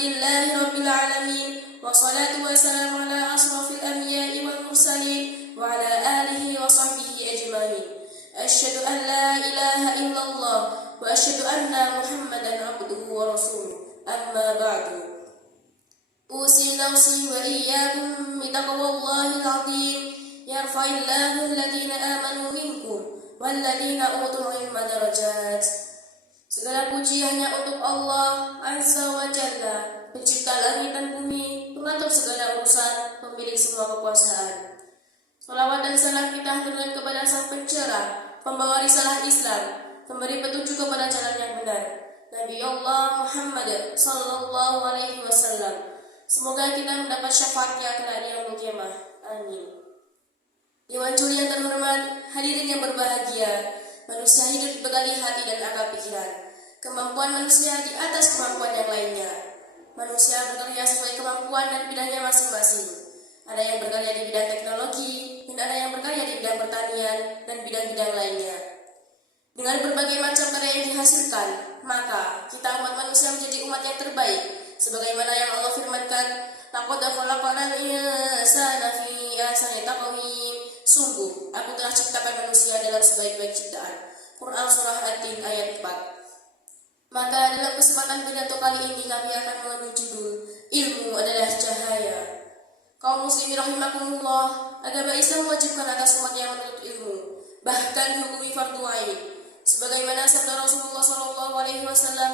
Alhamdulillahi Rabbil Alamin. Wassalatu wassalamu ala asrafil anbiya'i wal mursalin wa ala alihi wa sahbihi ajma'in. Asyhadu an la ilaha illallah wa asyhadu anna Muhammadan abduhu wa rasuluh. Amma ba'du. Usi nafsi wa iyyakum bitaqwallahil 'azim. Yarfa'illahu alladhina amanu minkum walladhina utul ilma darajat. Segala puji hanya untuk Allah Azza wa Jalla, pencipta langit dan bumi, pengatur segala urusan, pemilik semua kekuasaan. Salawat dan salam kita haturkan kepada Sang Pencerah, pembawa risalah Islam, pemberi petunjuk kepada jalan yang benar, Nabi Allah Muhammad sallallahu alaihi wasallam. Semoga kita mendapat syafaatnya kelak di yaumul qiyamah. Amin. Dewan Juri yang terhormat, hadirin yang berbahagia, manusia hidup dibekali hati dan akal pikiran. Kemampuan manusia di atas kemampuan yang lainnya. Manusia bekerja sesuai kemampuan dan bidangnya masing-masing. Ada yang bekerja di bidang teknologi, dan ada yang bekerja di bidang pertanian dan bidang-bidang lainnya. Dengan berbagai macam karya yang dihasilkan, maka kita umat manusia menjadi umat yang terbaik. Sebagaimana yang Allah firmankan, "Laqad khalaqnal insana fi ahsani taqwim." Sungguh, aku telah ciptakan manusia dalam sebaik-baik ciptaan. Quran Surah At-Tin ayat 4. Maka dalam kesempatan pidato kali ini kami akan mengambil judul Ilmu adalah Cahaya. Kaum muslimin rahimakumullah, agama Islam mewajibkan atas umatnya menuntut ilmu, bahkan dihukumi fardu ain. Sebagaimana sabda Rasulullah SAW,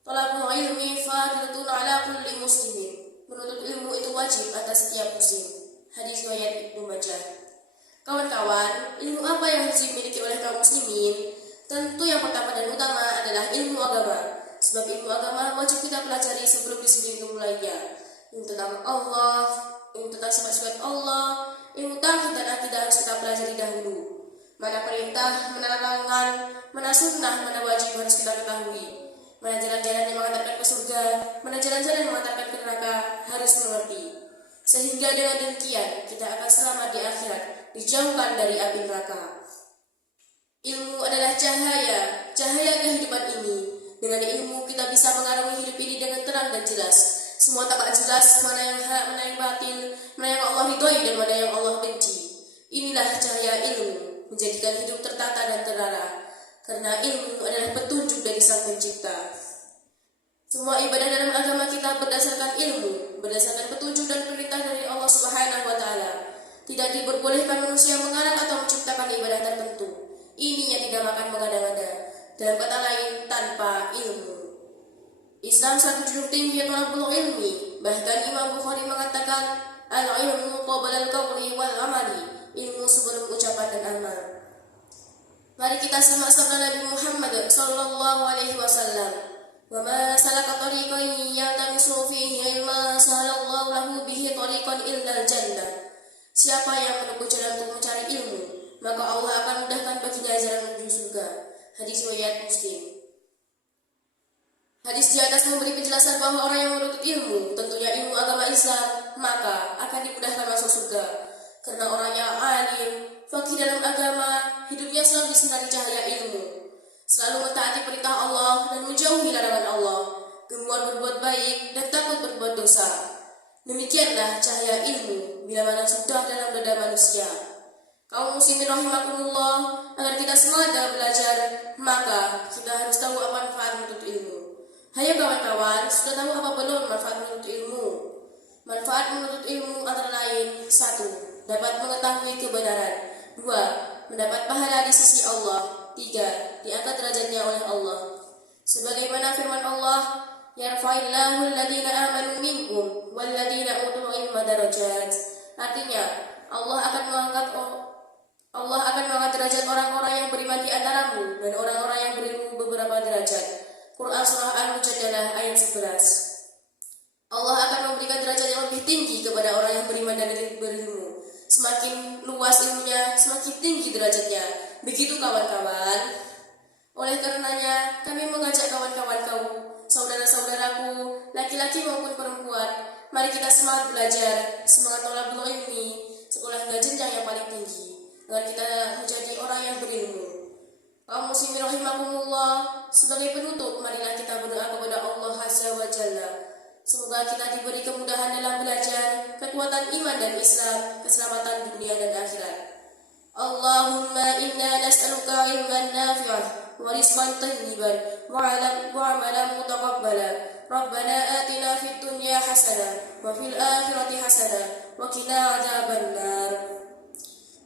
"Talabul ilmi fardun ala kulli muslimin." Menuntut ilmu itu wajib atas setiap muslim. Hadis riwayat Ibnu Majah. Kawan-kawan, ilmu apa yang harus dimiliki oleh kaum muslimin? Tentu yang pertama dan utama adalah ilmu agama. Sebab ilmu agama wajib kita pelajari sebelum disiplin memulainya. Ilmu tentang Allah, ilmu tentang sifat-sifat Allah, ilmu tauhid dan akidah harus kita pelajari dahulu. Mana perintah, mana larangan, mana sunnah, mana wajib harus kita ketahui. Mana jalan-jalan yang mengantarkan ke surga, mana jalan-jalan yang mengantarkan ke neraka harus mengerti. Sehingga dengan demikian kita akan selamat di akhirat, dijauhkan dari api neraka. Ilmu adalah cahaya, cahaya kehidupan ini. Dengan ilmu kita bisa mengarungi hidup ini dengan terang dan jelas. Semua tampak jelas mana yang hak, mana yang batil, mana yang Allah ridhoi dan mana yang Allah benci. Inilah cahaya ilmu, menjadikan hidup tertata dan terarah. Karena ilmu adalah petunjuk dari Sang Pencipta. Semua ibadah dalam agama kita berdasarkan ilmu, berdasarkan petunjuk dan perintah dari Allah Subhanahu wa Ta'ala. Tidak diperbolehkan manusia mengarang atau menciptakan ibadah tertentu. Ini yang dinamakan mengada-ngada. Dalam kata lain, tanpa ilmu. Islam sangat junjung tinggi thalabul ilmi. Bahkan Imam Bukhari mengatakan, "Al-ilmu qabla al-qawli wal amali." Ilmu sebelum ucapan dan amal. Mari kita simak sabda Nabi Muhammad sallallahu alaihi wasallam. "Wa ma salaka tariqan yaltamisu fihi ilman sahalallahu lahu bihi tariqan illa al-jannah." Siapa yang menempuh jalan untuk mencari ilmu, maka Allah akan mudahkan baginya jalan menuju surga. Hadis riwayat Muslim. Hadis di atas memberi penjelasan bahwa orang yang menuntut ilmu, tentunya ilmu agama Islam, maka akan dimudahkan masuk surga. Karena orangnya alim, faqih dalam agama, hidupnya selalu disinari cahaya ilmu, selalu mentaati perintah Allah dan menjauhi larangan Allah, gemar berbuat baik dan takut berbuat dosa. Demikianlah cahaya ilmu bila mana sudah dalam dada manusia. Kaum muslimin rahimakumullah, agar kita semangat dalam belajar, maka kita harus tahu apa manfaat menuntut ilmu. Hayo kawan-kawan, sudah tahu apa belum manfaat menuntut ilmu? Manfaat menuntut ilmu antara lain: 1. Dapat mengetahui kebenaran. 2. Mendapat pahala di sisi Allah. 3. Diangkat derajatnya oleh Allah. Sebagaimana firman Allah, "Yarfa'illahu alladhina amanu minkum walladhina utul ilma darajat." Artinya, Allah akan mengangkat derajat orang-orang yang beriman di antaramu dan orang-orang yang berilmu beberapa derajat. Quran Surah Al-Mujadalah ayat 11. Allah akan memberikan derajat yang lebih tinggi kepada orang yang beriman dan berilmu. Semakin luas ilmunya, semakin tinggi derajatnya. Begitu kawan-kawan. Oleh karenanya, kami mengajak kawan-kawanku, saudara-saudaraku, laki-laki maupun perempuan, mari kita semangat belajar, semangat thalabul ilmi, sekolah hingga jenjang yang paling tinggi, agar kita menjadi orang yang berilmu. Kaum muslimin rahimakumullah, sebagai penutup marilah kita berdoa kepada Allah Azza wa Jalla. Semoga kita diberi kemudahan dalam belajar, kekuatan iman dan Islam, keselamatan dunia dan akhirat. Allahumma inna nas'aluka ilman nafi'an wa rizqan thayyiban wa amalan mutaqabbalan. Rabbana atina fid dunya hasanah wa fil akhirati hasanah wa qina adzabannar.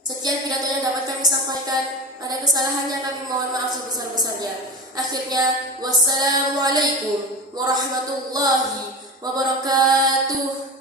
Sekian pidato yang dapat kami sampaikan. Ada kesalahannya kami mohon maaf sebesar-besarnya. Akhirnya, wassalamualaikum warahmatullahi wabarakatuh.